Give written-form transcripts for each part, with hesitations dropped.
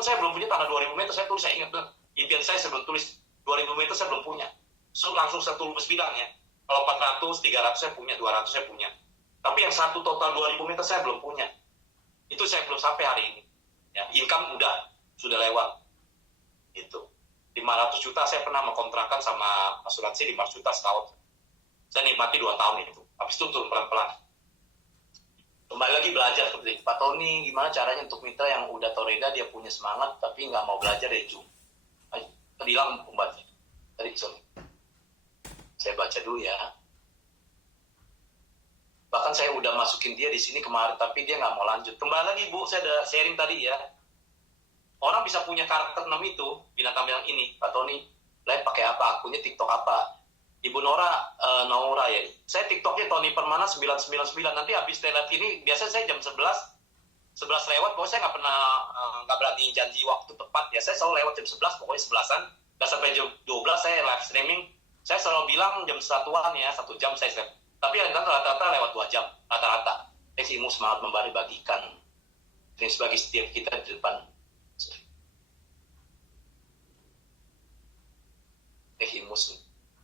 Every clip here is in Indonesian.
teman-teman saya belum punya tanah 2000 meter, saya ingat benar. Impian saya sebelum tulis 2000 meter saya belum punya. So, langsung saya tulis bilang ya, kalau 400, 300 saya punya, 200 saya punya. Tapi yang satu total 2000 meter saya belum punya. Itu saya belum sampai hari ini. Ya, income sudah lewat. Itu 500 juta saya pernah mengkontrakkan sama asuransi 500 juta setahun. Saya nikmati 2 tahun itu. Habis itu turun pelan-pelan. Kembali lagi belajar seperti Pak Tony, gimana caranya untuk mitra yang udah toreda dia punya semangat tapi nggak mau belajar dari Zoom. Tadi hilang pembaca. Sorry. Saya baca dulu ya. Bahkan saya udah masukin dia di sini kemarin, tapi dia nggak mau lanjut. Kembali lagi Bu, saya udah sharing tadi ya. Orang bisa punya karakter 6 itu, binatang-binatang ini, Pak Tony, live pakai apa, akunnya TikTok apa. Ibu Nora ya. Saya TikToknya Tony Permana 999. Nanti habis live ini, biasanya saya jam 11 lewat, pokoknya saya nggak berani janji waktu tepat ya. Saya selalu lewat jam 11, pokoknya 11-an. Nggak sampai jam 12 saya live streaming. Saya selalu bilang jam 1-an ya, 1 jam saya live. Tapi rata-rata lewat 2 jam, rata-rata. Teks ilmu semangat memberi bagikan. Ini sebagai setiap kita di depan. Teks ilmu.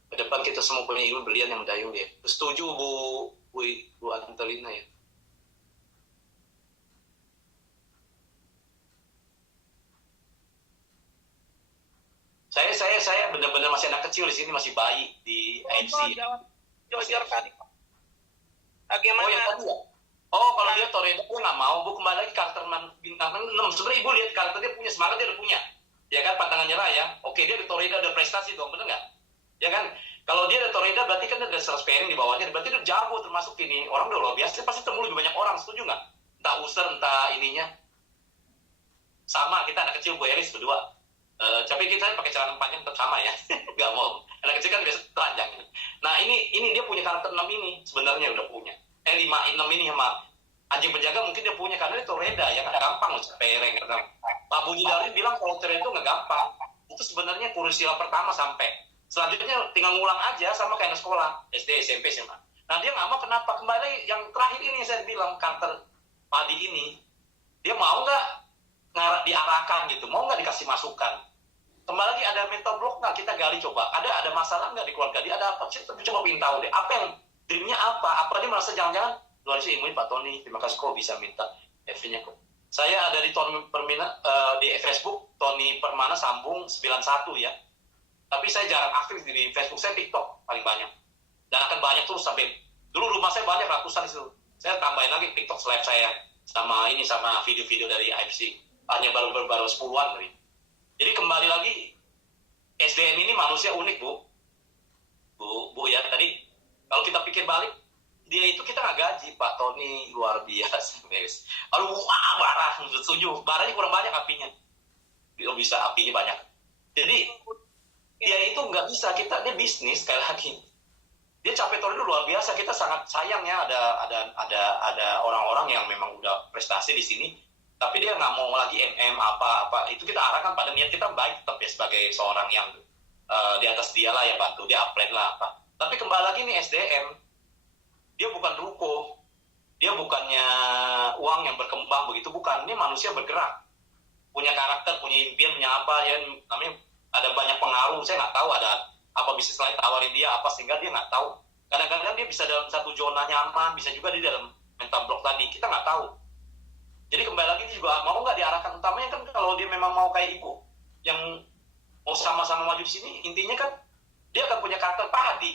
Ke depan kita semua punya ilmu berlian yang mendayung dia. Setuju Bu Antelina ya. Saya benar-benar masih anak kecil di sini, masih bayi di AMC. Jawab tadi. Bagaimana? Oh yang tadi ya? Oh kalau dia toreda, aku nggak mau. Bu kembali lagi karakter bintang 6. Sebenarnya Ibu lihat karakter dia punya semangat, dia udah punya. Ya kan, pantangan nyerah ya. Oke, dia di toreda ada prestasi dong, bener nggak? Ya kan? Kalau dia ada toreda berarti kan ada 100 pairing di bawahnya. Berarti dia jago termasuk ini. Orang udah luar biasa, pasti temu lebih banyak orang. Setuju nggak? Entah user, entah ininya. Sama, kita anak kecil Bu Eris berdua. Tapi kita pakai celana panjang tetap sama ya. Nggak mau. Anak kecil kan biasa telanjang. Nah ini dia punya karakter 6 ini. Sebenarnya udah punya. 5, 6 ini sama anjing penjaga mungkin dia punya. Karena dia toreda ya. Nggak gampang loh pairing. Pak Budi Dari bilang kalau toreda itu nggak gampang. Itu sebenarnya kursial pertama sampai. Selanjutnya tinggal ngulang aja sama kayak anak sekolah. SD, SMP, SMA. Nah dia nggak mau, kenapa? Kembali yang terakhir ini saya bilang karakter Padi ini. Dia mau nggak diarahkan gitu, mau nggak dikasih masukan. Kembali lagi ada mental block nggak, kita gali coba. Ada masalah nggak di keluarga dia, ada apa? Kita coba ingin tahu deh, apa yang dreamnya apa dia merasa jangan-jangan luar biasa ilmu Pak Tony, terima kasih kok bisa minta FV-nya kok. Saya ada di Tony Permana di Facebook Tony Permana sambung 91 ya. Tapi saya jarang aktif di Facebook, saya TikTok paling banyak. Dan akan banyak terus sampai dulu rumah saya banyak ratusan itu. Saya tambahin lagi TikTok live saya sama video-video dari IFC. Hanya baru 10-an tadi. Jadi kembali lagi SDM ini manusia unik Bu ya tadi kalau kita pikir balik dia itu kita nggak gaji Pak Tony luar biasa guys. Lalu barah setuju, barahnya kurang banyak apinya. Dia bisa apinya banyak. Jadi dia itu nggak bisa, dia bisnis sekali lagi. Dia capek Tony itu luar biasa, kita sangat sayang ya ada orang-orang yang memang udah prestasi di sini. Tapi dia nggak mau lagi apa itu kita arahkan pada niat kita baik tetap ya sebagai seorang yang di atas dia lah ya bantu dia upload lah apa. Tapi kembali lagi nih SDM dia bukan ruko, dia bukannya uang yang berkembang begitu, bukan. Ini manusia bergerak, punya karakter, punya impian, punya apa ya namanya, ada banyak pengaruh. Saya nggak tahu ada apa bisnis lain tawarin dia apa sehingga dia nggak tahu. Kadang-kadang dia bisa dalam satu zona nyaman, bisa juga di dalam mental block tadi, kita nggak tahu. Jadi kembali lagi juga mau nggak diarahkan, utamanya kan kalau dia memang mau kayak Ibu yang mau sama-sama maju di sini, intinya kan dia akan punya karakter Padi.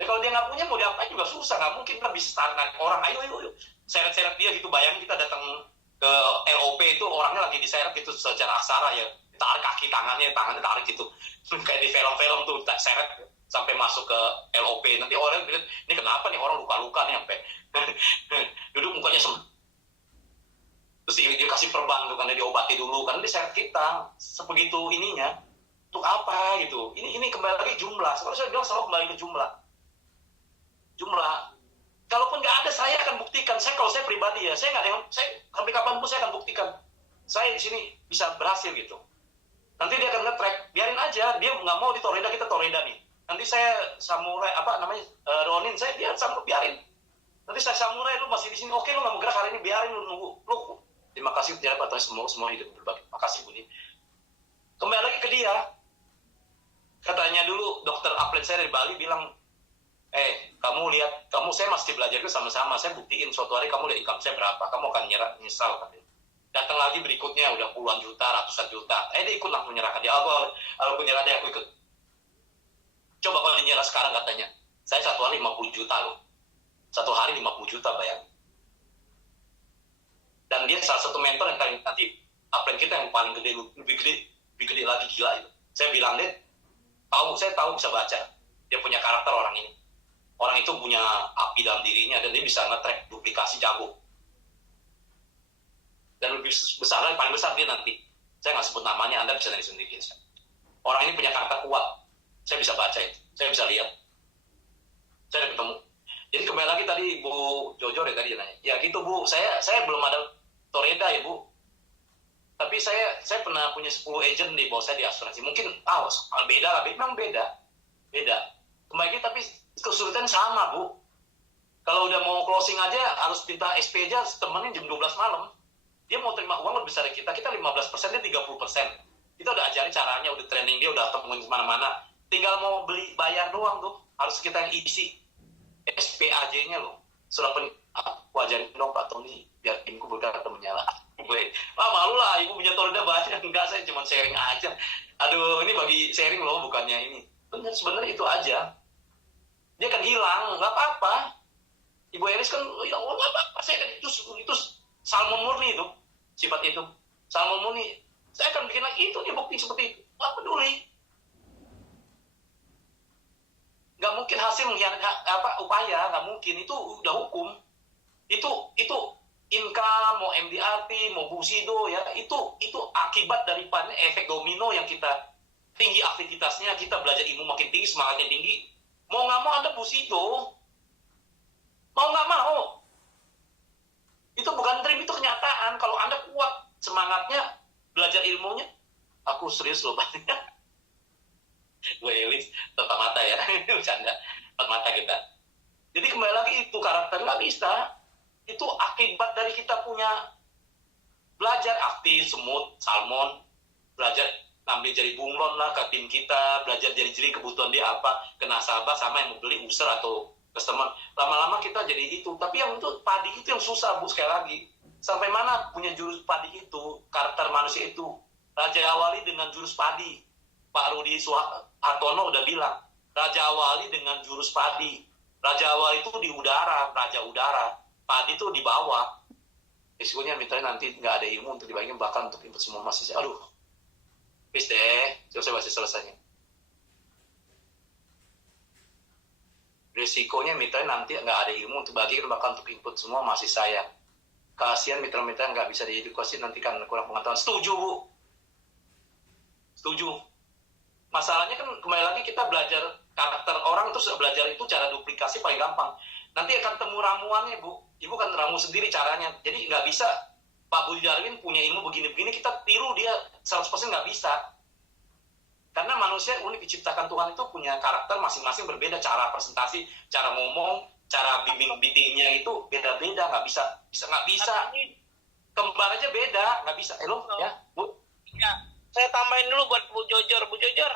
Dan kalau dia nggak punya mau diapain juga susah, nggak mungkin kan bisa tarik orang, ayo seret-seret dia gitu. Bayangin kita datang ke LOP itu orangnya lagi diseret gitu secara aksara ya, tarik kaki tangannya tarik gitu, kayak di film-film tuh seret sampai masuk ke LOP. Nanti orang lihat ini kenapa nih orang luka-luka nih sampai duduk mukanya terus dia kasih perban tuh, karena diobati dulu, karena diseret kita sebegitu ininya untuk apa gitu. Ini kembali lagi jumlah. Sekarang saya bilang selalu kembali ke jumlah. Kalaupun nggak ada, saya akan buktikan. Kalau saya pribadi ya, saya nggak ada yang, saya sampai kapanpun saya akan buktikan. Saya di sini bisa berhasil gitu. Nanti dia akan nge-track, biarin aja. Dia nggak mau di toreda, kita toreda nih. Nanti saya samurai Ronin, biarin. Nanti saya samurai, lu masih di sini, oke lu nggak mau gerak hari ini, biarin lu nunggu. Lu Terima kasih kepada Pak Tony semua hidup berbagi. Makasih Budi. Kembali lagi ke dia. Katanya dulu dokter upline saya dari Bali bilang, kamu lihat, saya masih belajar itu sama-sama. Saya buktiin suatu hari kamu lihat income saya berapa, kamu akan nyesal katanya. Datang lagi berikutnya udah puluhan juta, ratusan juta. Dia ikut langsung menyerahkan dia. Aku nyerah dia, aku ikut. Coba kalau dia nyerah sekarang katanya. Saya satu hari 50 juta loh. Satu hari 50 juta bayang. Dan dia salah satu mentor yang nanti upline kita yang paling gede, lebih gede lagi, gila itu. Saya bilang dia, saya tahu bisa baca. Dia punya karakter orang ini. Orang itu punya api dalam dirinya dan dia bisa nge-track duplikasi jago. Dan lebih besar lagi, paling besar dia nanti. Saya nggak sebut namanya, Anda bisa dari sendiri. Orang ini punya karakter kuat. Saya bisa baca itu, saya bisa lihat. Saya udah ketemu. Jadi kembali lagi tadi Bu Jojo ya tadi nanya. Ya gitu Bu, saya belum ada Toreda ya Bu. Tapi saya pernah punya 10 agent di bawah saya di asuransi. Mungkin beda lah, memang beda. Kembali lagi tapi kesulitan sama Bu. Kalau udah mau closing aja harus minta SP aja temennya jam 12 malam. Dia mau terima uang lebih besar dari kita 15%, dia 30%. Kita udah ajarin caranya, udah training dia, udah temuin kemana-mana. Tinggal mau beli, bayar doang tuh. Harus kita yang isi. SPAJ-nya loh. Sudah aku ajarin dong Pak Tony, biar timku bergerak atau menyala. Malu lah, ibu punya Toreda banyak. Enggak, saya cuma sharing aja. Aduh, ini bagi sharing loh, bukannya ini. Bener, sebenarnya itu aja. Dia kan hilang, nggak apa-apa. Ibu Eris kan, ya Allah, nggak apa-apa. Saya kan itu salmon murni itu. Sifat itu. Salmon murni. Saya akan bikin lagi itu, dia bukti seperti itu. Nggak peduli. Nggak mungkin hasil mengkhianati upaya, nggak mungkin. Itu udah hukum. Itu income, mau MDRT, mau Busido, ya itu akibat daripada efek domino yang kita tinggi aktivitasnya, kita belajar ilmu makin tinggi, semangatnya tinggi. Mau nggak mau Anda Busido, mau nggak mau. Itu bukan dream, itu kenyataan. Kalau Anda kuat semangatnya, belajar ilmunya, aku serius loh banyak. Gue Elis, tetap mata ya, bercanda, tetap mata kita. Jadi kembali lagi itu karakter nggak bisa. Itu akibat dari kita punya belajar aktif, semut, salmon, belajar ambil jari bunglon lah ke tim kita, belajar jari-jari kebutuhan dia apa, ke nasabah sama yang mau beli user atau customer. Lama-lama kita jadi itu. Tapi yang itu padi itu yang susah Bu, sekali lagi. Sampai mana punya jurus padi itu, karakter manusia itu. Raja Awali dengan jurus padi. Pak Rudi Hartono udah bilang, Raja Awali dengan jurus padi. Raja Awali itu di udara, raja udara. Padi itu di bawah. Risikonya misalnya nanti nggak ada ilmu untuk dibagikan, bahkan untuk input semua masih. Aduh, please deh, saya masih selesainya. Risikonya misalnya nanti nggak ada ilmu untuk bagikan, bahkan untuk input semua masih saya. Kasihan mitra-mitra nggak bisa diedukasi, nanti kan kurang pengetahuan. Setuju Bu, setuju. Masalahnya kan kembali lagi kita belajar karakter orang, terus belajar itu cara duplikasi paling gampang. Nanti akan temu ramuannya Bu. Ibu kan ramu sendiri caranya. Jadi nggak bisa Pak Budi Darwin punya ilmu begini-begini, kita tiru dia 100% nggak bisa. Karena manusia unik diciptakan Tuhan itu punya karakter masing-masing berbeda. Cara presentasi, cara ngomong, cara bimbing-bimbingnya itu beda-beda. Nggak bisa. Kembar aja beda, nggak bisa. Ya Bu? Ya, saya tambahin dulu buat Bu Jojor. Bu Jojor,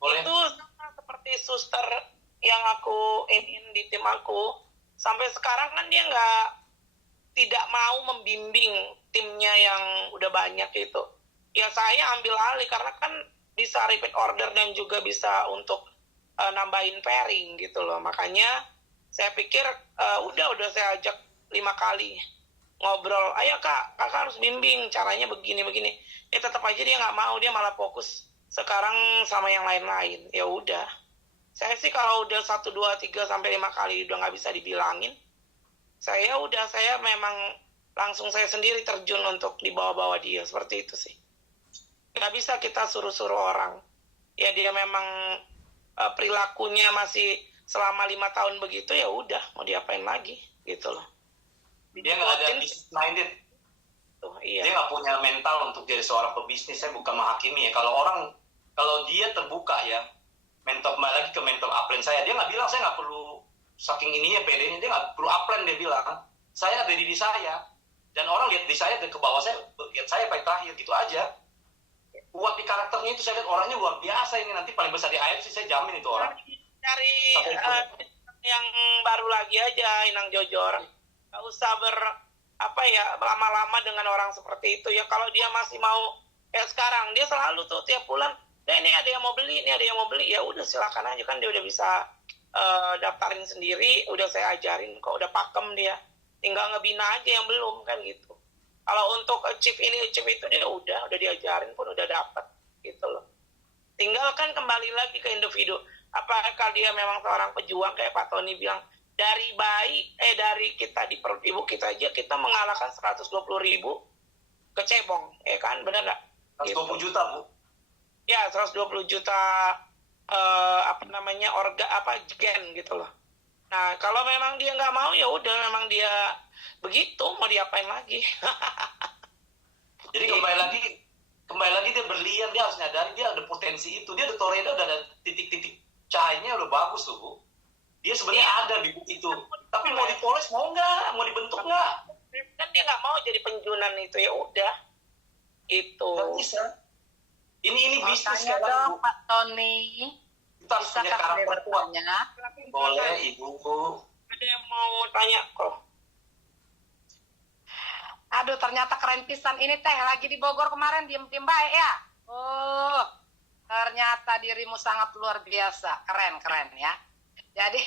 boleh. Itu sama seperti suster yang aku ingin di tim aku. Sampai sekarang kan dia tidak mau membimbing timnya yang udah banyak itu. Ya saya ambil alih karena kan bisa repeat order dan juga bisa untuk nambahin pairing gitu loh. Makanya saya pikir udah saya ajak 5 kali ngobrol. Ayo kakak harus bimbing, caranya begini. Tetap aja dia nggak mau, dia malah fokus sekarang sama yang lain-lain. Ya udah. Saya sih kalau udah 1, 2, 3, sampai 5 kali udah nggak bisa dibilangin, saya memang langsung saya sendiri terjun untuk dibawa-bawa dia, seperti itu sih. Nggak bisa kita suruh-suruh orang. Ya dia memang perilakunya masih selama 5 tahun begitu, ya udah mau diapain lagi gitu loh. Dia nggak ada business minded. Iya. Dia nggak punya mental untuk jadi seorang pebisnis. Saya bukan menghakimi ya. Kalau dia terbuka ya, kembali lagi ke mentor upline saya, dia nggak bilang saya nggak perlu saking ininya pedenya, dia nggak perlu upline, dia bilang saya ada diri saya. Dan orang lihat di saya dan ke bawah saya, lihat saya paling terakhir gitu aja. Kuat di karakternya itu, saya lihat orangnya luar biasa ini, nanti paling besar di AFC saya jamin itu orang. Dari Sampai yang baru lagi aja, Inang Jojor. Gak usah lama-lama dengan orang seperti itu ya. Kalau dia masih mau kayak sekarang, dia selalu tuh tiap bulan, ini ada yang mau beli, ini ada yang mau beli, ya udah silakan aja, kan dia udah bisa daftarin sendiri, udah saya ajarin kok, udah pakem dia, tinggal ngebina aja yang belum, kan gitu. Kalau untuk achieve ini achieve itu dia udah diajarin pun udah dapat gitu loh. Tinggal kan kembali lagi ke individu, apakah dia memang seorang pejuang kayak Pak Tony bilang, dari kita di perut ibu kita aja kita mengalahkan 120.000 kecebong, ya kan, benar nggak? 120 juta, Bu. Ya, 120 juta gen gitu loh. Nah, kalau memang dia nggak mau, ya udah, memang dia begitu, mau diapain lagi? Jadi kembali lagi dia berlian, dia harus nyadari dia ada potensi itu, dia ada Toredo, udah ada titik-titik cahayanya udah bagus tuh, Bu. Dia sebenarnya ada bibit itu, tapi mau dipoles mau nggak, mau dibentuk nggak? Kan dia nggak mau jadi penjunan itu, ya udah. Itu. Nggak bisa. Ini bisnis Tanya kan, dong Bu. Pak Tony. Kita harus punya Bisakah kami karakter kuat. bertanya? Boleh, Ibu. Ada yang mau tanya kok? Aduh, ternyata keren pisan ini teh. Lagi di Bogor kemarin diem-diem baik ya. Oh, ternyata dirimu sangat luar biasa. Keren ya. Jadi,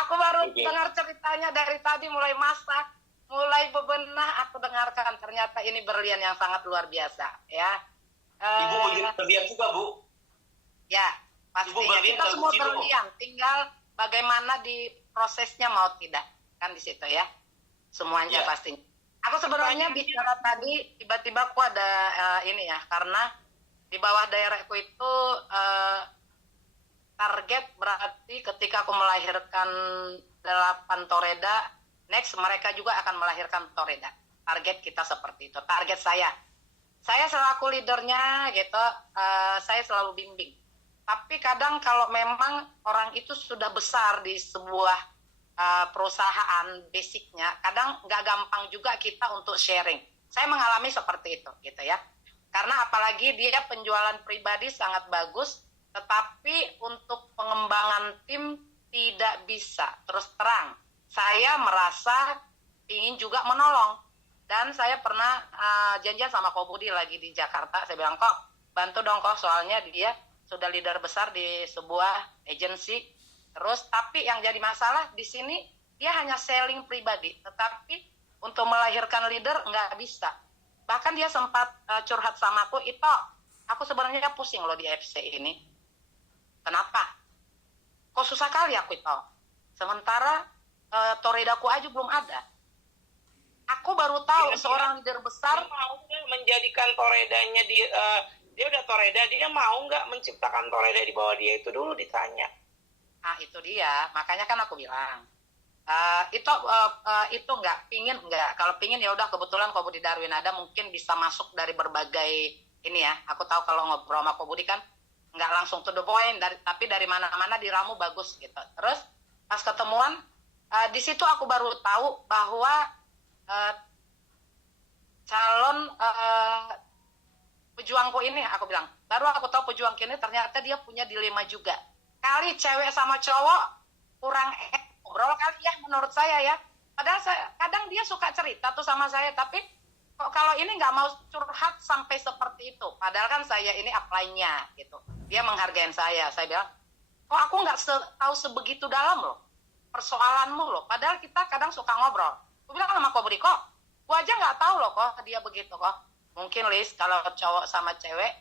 aku baru dengar ceritanya dari tadi, mulai masak, mulai bebenah, aku dengarkan. Ternyata ini berlian yang sangat luar biasa ya. Ibu berlian juga, Bu. Ya, pastinya kita semua berlian, tinggal bagaimana di prosesnya mau tidak, kan di situ ya, semuanya Ya. pastinya. Aku sebenarnya bicara tadi tiba-tiba aku ada ini ya, karena di bawah daerahku itu target berarti ketika aku melahirkan 8 toreda, next mereka juga akan melahirkan toreda. Target kita seperti itu, target saya. Saya selaku leadernya gitu, saya selalu bimbing. Tapi kadang kalau memang orang itu sudah besar di sebuah perusahaan basicnya, kadang nggak gampang juga kita untuk sharing. Saya mengalami seperti itu gitu ya. Karena apalagi dia penjualan pribadi sangat bagus, tetapi untuk pengembangan tim tidak bisa. Terus terang, saya merasa ingin juga menolong. Dan saya pernah janjian sama Ko Budi lagi di Jakarta, saya bilang, kok bantu dong kok, soalnya dia sudah leader besar di sebuah agensi. Terus tapi yang jadi masalah di sini dia hanya selling pribadi, tetapi untuk melahirkan leader nggak bisa. Bahkan dia sempat curhat sama aku, itu aku sebenarnya pusing loh di FC ini. Kenapa? Kok susah kali aku itu. Sementara Toredaku aja belum ada. Aku baru tahu seorang leader besar mau menjadikan Toredanya dia udah Toreda, dia mau nggak menciptakan Toreda di bawah dia, itu dulu ditanya. Ah, itu dia, makanya kan aku bilang itu nggak, kalau pingin ya udah, kebetulan Ko Budi Darwin ada, mungkin bisa masuk dari berbagai ini ya. Aku tahu kalau ngobrol sama Ko Budi kan nggak langsung to the point, tapi dari mana-mana diramu bagus gitu. Terus pas ketemuan di situ aku baru tahu bahwa calon pejuangku ini, aku bilang, baru aku tahu pejuangku ini ternyata dia punya dilema juga. Kali cewek sama cowok kurang ngobrol kali ya menurut saya ya. Padahal kadang dia suka cerita tuh sama saya, tapi kok kalau ini nggak mau curhat sampai seperti itu. Padahal kan saya ini apply-nya gitu. Dia menghargai saya. Saya bilang, kok aku nggak tahu sebegitu dalam loh persoalanmu loh. Padahal kita kadang suka ngobrol. Aku bilang sama Ko Budi, kok gua aja nggak tahu loh kok dia begitu kok. Mungkin Liz kalau cowok sama cewek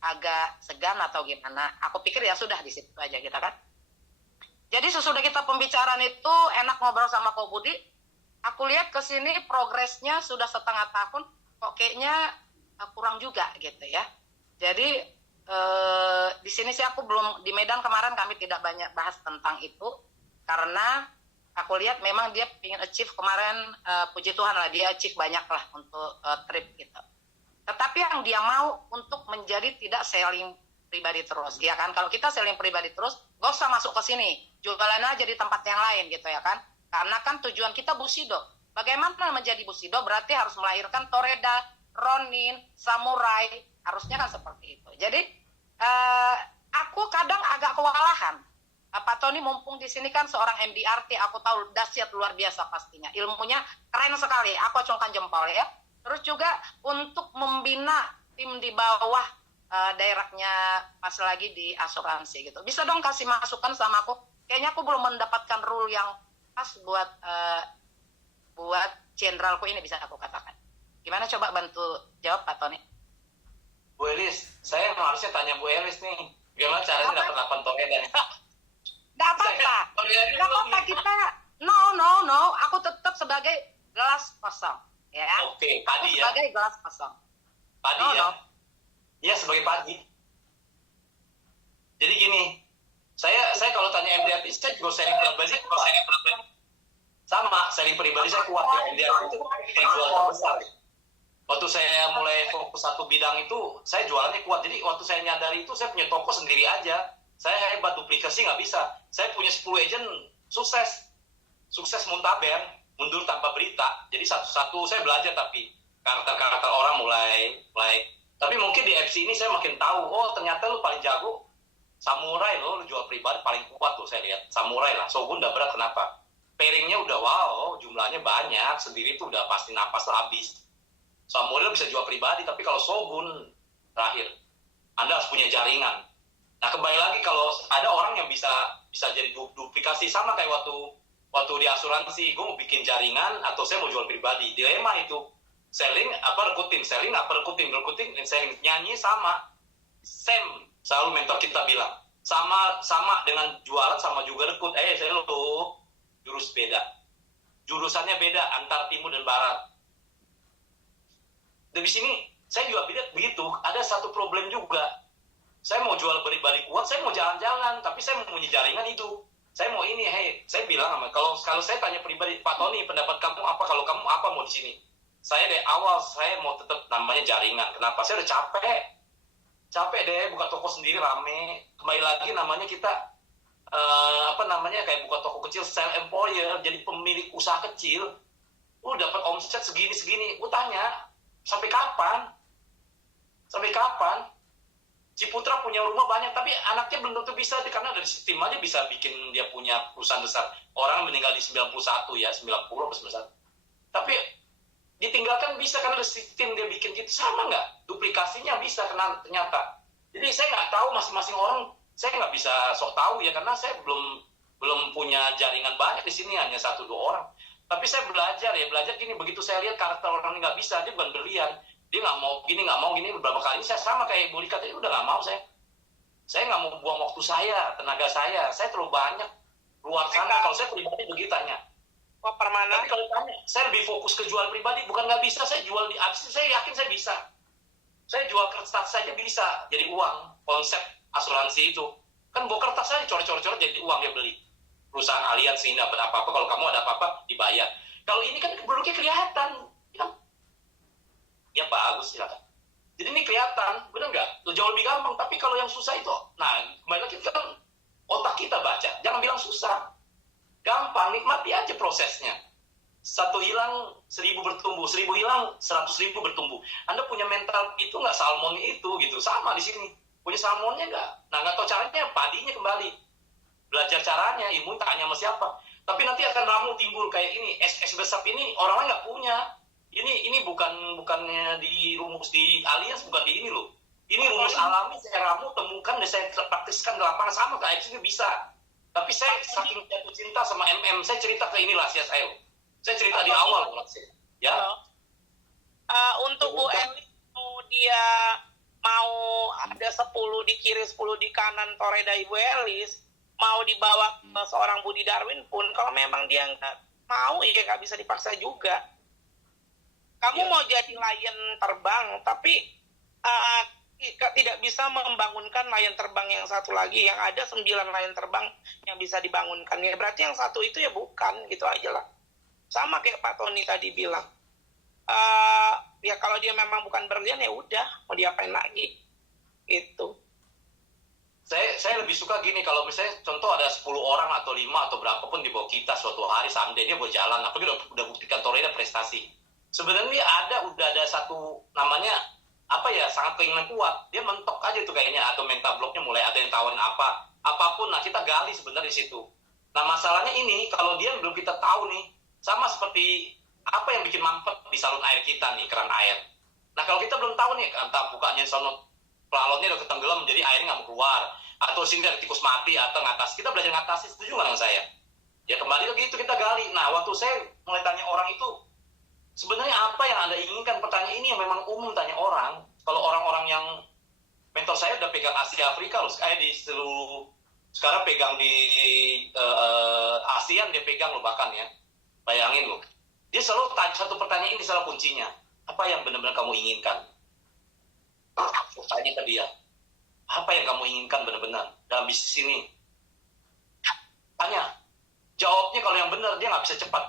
agak segan atau gimana. Aku pikir ya sudah di situ aja kita kan. Jadi sesudah kita pembicaraan itu enak ngobrol sama Ko Budi. Aku lihat ke sini progresnya sudah setengah tahun, kok kayaknya kurang juga gitu ya. Jadi di sini sih aku belum, di Medan kemarin kami tidak banyak bahas tentang itu karena aku lihat memang dia ingin achieve kemarin, puji Tuhan lah dia achieve banyak lah untuk trip gitu. Tetapi yang dia mau untuk menjadi tidak selling pribadi terus, ya kan? Kalau kita selling pribadi terus, gak usah masuk ke sini, jualan aja di tempat yang lain gitu ya kan? Karena kan tujuan kita Bushido, Bagaimana menjadi Bushido? Berarti harus melahirkan Toreda, Ronin, Samurai, harusnya kan seperti itu. Jadi aku kadang agak kewalahan. Pak Tony mumpung di sini kan seorang MDRT, aku tahu dahsyat luar biasa pastinya. Ilmunya keren sekali, aku acungkan jempol ya. Terus juga untuk membina tim di bawah daerahnya pas lagi di asuransi gitu. Bisa dong kasih masukan sama aku? Kayaknya aku belum mendapatkan rule yang pas buat jenderalku ini, bisa aku katakan. Gimana, coba bantu jawab Pak Tony? Bu Elis, saya harusnya tanya Bu Elis nih, gimana caranya dapat 8 Toreda? Gak apa-apa. Gak apa-apa kita. No. Aku tetap sebagai gelas kosong. Ya. Oke, padi ya. Sebagai gelas kosong. Padi No. Iya, sebagai padi. Jadi gini, saya kalau tanya MDRT, saya juga sharing pribadi, sama sharing pribadi saya kuat ya. MDRT itu penjual terbesar. Waktu saya mulai fokus satu bidang itu, saya jualannya kuat. Jadi waktu saya nyadari itu, saya punya toko sendiri aja. Saya hebat, duplikasi nggak bisa. Saya punya 10 agent, sukses muntaber, mundur tanpa berita. Jadi satu-satu saya belajar, tapi karakter orang mulai. Tapi mungkin di FC ini saya makin tahu, oh ternyata lu paling jago Samurai lo, lu jual pribadi paling kuat tuh saya lihat. Samurai lah, Shogun udah berat, kenapa? Pairingnya udah wow, jumlahnya banyak, sendiri tuh udah pasti napas habis. Samurai lo bisa jual pribadi, tapi kalau Shogun terakhir, Anda harus punya jaringan. Nah kembali lagi, kalau ada orang yang bisa jadi duplikasi, sama kayak waktu di asuransi, gue mau bikin jaringan atau saya mau jual pribadi, dilema itu. Selling apa rekrutin, selling apa rekrutin selling. Nyanyi sama, same, selalu mentor kita bilang, sama dengan jualan, sama juga rekrut. Saya lo jurusannya beda antar timur dan barat. Dari sini saya juga lihat begitu, ada satu problem juga. Saya mau jual pribadi kuat, saya mau jalan-jalan, tapi saya mau punya jaringan itu. Saya mau ini, saya bilang kalau saya tanya pribadi, Pak Tony, pendapat kamu apa? Kalau kamu apa mau di sini? Saya dari awal saya mau tetap namanya jaringan. Kenapa? Saya udah capek deh buka toko sendiri rame. Kembali lagi namanya kita kayak buka toko kecil, self employer, jadi pemilik usaha kecil. Dapat omset segini. Tanya, sampai kapan? Ciputra punya rumah banyak, tapi anaknya belum tentu bisa, karena dari tim aja bisa bikin dia punya perusahaan besar. Orang meninggal di 91 ya, 90 atau 91. Tapi ditinggalkan bisa karena dari tim dia bikin gitu. Sama nggak? Duplikasinya bisa ternyata. Jadi saya nggak tahu masing-masing orang, saya nggak bisa sok tahu ya, karena saya belum punya jaringan banyak di sini, hanya 1-2 orang. Tapi saya belajar gini, begitu saya lihat karakter orang ini nggak bisa, dia bukan berlian. Dia nggak mau gini, beberapa kali saya sama kayak Bu Rika tadi, udah nggak mau saya nggak mau buang waktu saya, tenaga saya terlalu banyak luar sana. Kalau saya pribadi begitu tanya. Wah, Permana. Tapi kalau tanya, saya lebih fokus ke jual pribadi, bukan nggak bisa, saya jual di ads, saya yakin saya bisa. Saya jual kertas saja bisa jadi uang, konsep asuransi itu. Kan bawa kertas saja, coret-coret jadi uang, dia beli. Perusahaan aliansi ini dapat apa-apa, kalau kamu ada apa-apa, dibayar. Kalau ini kan produknya kelihatan, ya Pak Agus silakan. Jadi ini kelihatan, benar nggak? Jauh lebih gampang. Tapi kalau yang susah itu, nah kembali lagi kan otak kita baca. Jangan bilang susah, gampang, nikmati aja prosesnya. 1 hilang 1000 bertumbuh, 1000 hilang 100.000 bertumbuh. Anda punya mental itu nggak, salmon itu gitu, sama di sini. Punya salmonnya nggak? Nah nggak tahu caranya, padinya kembali. Belajar caranya, ilmu tanya sama siapa. Tapi nanti akan ramu timbul kayak ini. Es besar ini orang lain nggak punya. Ini bukannya di rumus di alias, bukan di ini loh. Ini rumus alami, saya ramu, temukan, dan saya praktiskan di lapangan, sama kayak ini bisa. Tapi saya saking jatuh cinta sama saya cerita ke inilah CSIO. Saya cerita di awal, ya. Untuk Bu Elis, dia mau ada 10 di kiri, 10 di kanan Toreda Ibu Elis, mau dibawa ke seorang Budi Darwin pun, kalau memang dia nggak mau, ya nggak bisa dipaksa juga. Kamu mau jadi lion terbang, tapi tidak bisa membangunkan lion terbang yang satu lagi, yang ada 9 lion terbang yang bisa dibangunkan. Ya berarti yang satu itu ya bukan, gitu aja lah. Sama kayak Pak Tony tadi bilang. Ya kalau dia memang bukan berlian, ya udah, mau diapain lagi. Gitu. saya lebih suka gini, kalau misalnya contoh ada 10 orang atau 5 atau berapapun di bawah kita suatu hari someday dia berjalan, apalagi udah buktikan Torreira prestasi. Sebenarnya udah ada satu namanya apa ya, sangat keinginan kuat, dia mentok aja tuh kayaknya, atau mental blocknya mulai ada yang tawarin apapun, nah kita gali sebenarnya di situ. Nah masalahnya ini kalau dia belum kita tahu nih, sama seperti apa yang bikin mampet di saluran air kita nih, keran air. Nah kalau kita belum tahu nih, entah bukanya saluran pelalotnya udah ketenggelam jadi airnya nggak mau keluar, atau sini ada tikus mati atau ngatas, kita belajar ngatasi, setuju nggak dengan saya? Ya kembali lagi itu kita gali. Nah waktu saya mulai tanya orang itu, sebenarnya apa yang Anda inginkan? Pertanyaan ini yang memang umum tanya orang. Kalau orang-orang yang mentor saya udah pegang Asia Afrika loh, kayak di seluruh, sekarang pegang di ASEAN dia pegang loh bahkan ya. Bayangin loh. Dia selalu tanya satu pertanyaan, ini salah kuncinya. Apa yang benar-benar kamu inginkan? Tanya ke dia. Apa yang kamu inginkan benar-benar dalam bisnis ini? Tanya. Jawabnya kalau yang benar, dia nggak bisa cepat.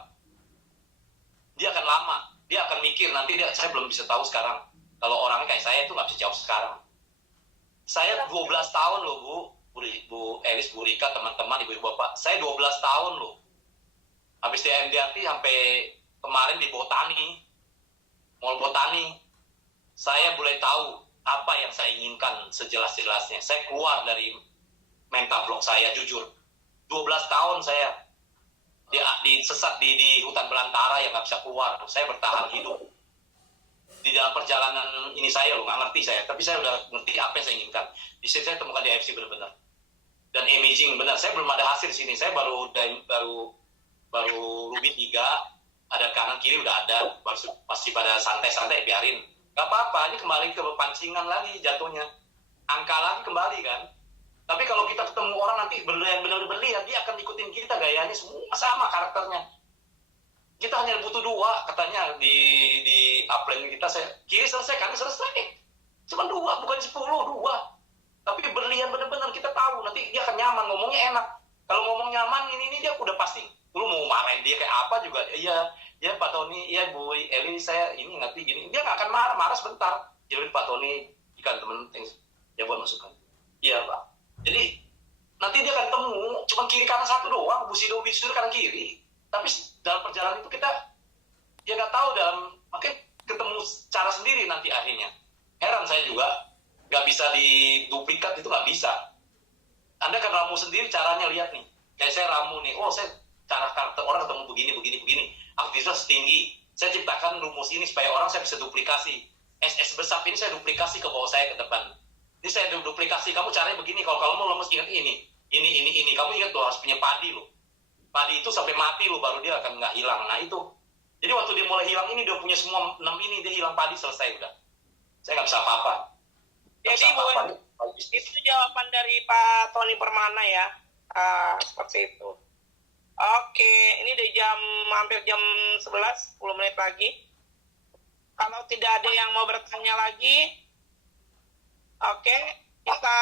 Dia akan lama. Dia akan mikir, nanti saya belum bisa tahu sekarang. Kalau orangnya kayak saya itu nggak bisa jawab sekarang. Saya 12 tahun loh Bu Elis, Bu Rika, teman-teman, ibu-ibu bapak. Saya 12 tahun loh. Habis di MDRT sampai kemarin di Botani. Mall Botani. Saya boleh tahu apa yang saya inginkan sejelas-jelasnya. Saya keluar dari mental block saya, jujur. 12 tahun saya disesat di hutan belantara yang nggak bisa keluar. Saya bertahan hidup. Di dalam perjalanan ini saya loh, nggak ngerti saya. Tapi saya udah ngerti apa yang saya inginkan. Di sini saya temukan di AFC benar-benar. Dan imaging benar. Saya belum ada hasil di sini. Saya baru Ruby 3, ada kanan kiri udah ada. Masih pada santai-santai, biarin. Gak apa-apa, ini kembali ke pancingan lagi jatuhnya. Angka lagi kembali kan. Tapi kalau kita ketemu orang nanti berlian, dia akan ikutin kita gayanya, semua sama karakternya. Kita hanya butuh 2, katanya di upline kita, kiri selesai, kanan selesai. Cuma 2, bukan 10, 2. Tapi berlian benar-benar kita tahu, nanti dia akan nyaman, ngomongnya enak. Kalau ngomong nyaman, ini dia udah pasti. Lu mau marahin dia kayak apa juga, ya Pak Tony, ya Bu Eli, saya ini ngerti gini. Dia nggak akan marah sebentar. Jadi Pak Tony, ikan temen, ya buat masukan. Iya Pak. Jadi nanti dia akan temu cuma kiri kanan satu doang, busido kanan kiri. Tapi dalam perjalanan itu kita ya nggak tahu makanya ketemu cara sendiri nanti akhirnya. Heran saya juga, nggak bisa diduplikat, itu nggak bisa. Anda kan ramu sendiri caranya, lihat nih. Kayak saya ramu nih, saya cara karakter orang ketemu begini. Aktivitas tinggi. Saya ciptakan rumus ini supaya orang saya bisa duplikasi. SS besar ini saya duplikasi ke bawah saya ke depan. Ini saya duplikasi, kamu caranya begini, kalau kamu lemes ingat ini. Kamu ingat tuh harus punya padi loh. Padi itu sampai mati loh, baru dia akan nggak hilang. Nah itu. Jadi waktu dia mulai hilang ini, dia punya semua 6 ini, dia hilang padi, selesai udah. Saya nggak bisa apa-apa. Jadi itu jawaban dari Pak Tony Permana ya. Seperti itu. Oke, ini udah hampir jam 11, 10 menit lagi. Kalau tidak ada yang mau bertanya lagi, oke, kita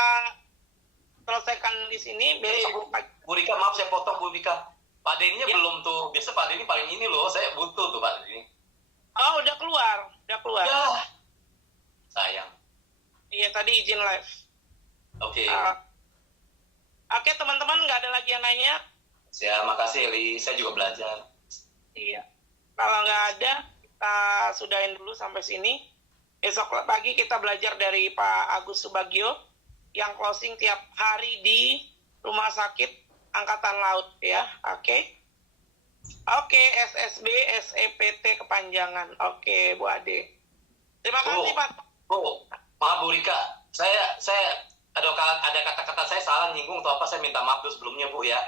selesaikan di sini. Bu Rika, maaf saya potong Bu Rika. Pak Denny belum tuh. Biasa Pak Denny paling ini loh. Saya butuh tuh Pak Denny. Oh, udah keluar. Ya, sayang. Iya, tadi izin live. Oke. Oke, teman-teman, nggak ada lagi yang nanya? Ya, makasih Eli. Saya juga belajar. Iya. Kalau nggak ada, kita sudahin dulu sampai sini. Besok pagi kita belajar dari Pak Agus Subagio yang closing tiap hari di Rumah Sakit Angkatan Laut ya. Oke, SSB, SEPT kepanjangan. Oke, Bu Ade. Terima kasih Pak. Maaf Bu Rika. Saya ada kata-kata saya salah nyinggung atau apa, saya minta maaf dulu sebelumnya Bu ya.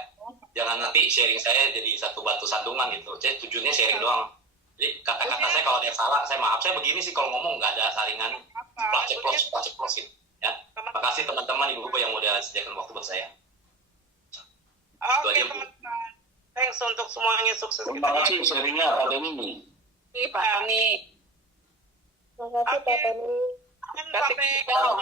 Jangan nanti sharing saya jadi satu batu sandungan gitu. Saya tujuannya sharing doang. Jadi kata-kata saya kalau ada yang salah, saya maaf. Saya begini sih kalau ngomong nggak ada saringan. Ceplos gitu. Ya. Terima kasih teman-teman ibu-ibu yang udah sediakan waktu buat saya. Oke teman-teman. Thanks untuk semuanya, sukses. Terima kasih sharingnya Pak Denny. Iya Pak Tony. Terima kasih Pak Tony. Sampai ketemu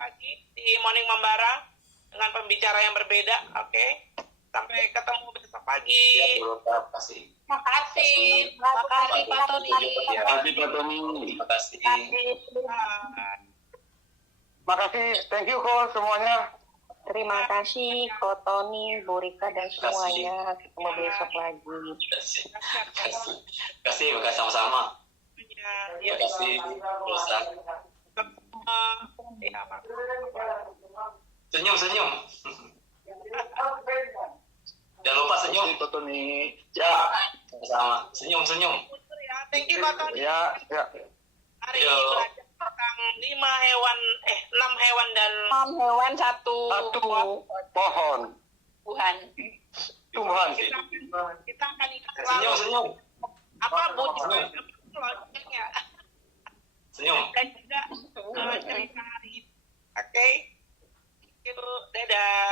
pagi di Morning Membara dengan pembicara yang berbeda. Oke. Sampai ketemu besok pagi. Ya, terima kasih. Makasih Pak Tony. Terima kasih Pak Tony. Terima kasih. Bye. Makasih, thank you call semuanya. Terima kasih Ko Tony, Bu Rika dan semuanya. Ketemu besok lagi. Kasih sama-sama. Ya, Terima kasih, Rosa. ya, Pak. Senyum. Jangan lupa senyum. Pak Tony. Ya. Sama. Senyum. Ya, thank you Pak Tony. Ya. Hari ini Yo. belajar tentang 6 hewan dan 6 hewan, 1 Pohon. Tuhan. Tuhan. kita akan ikat Senyum. apa logiknya Senyum. dan juga cerita hari ini. Oke. Itu dadah.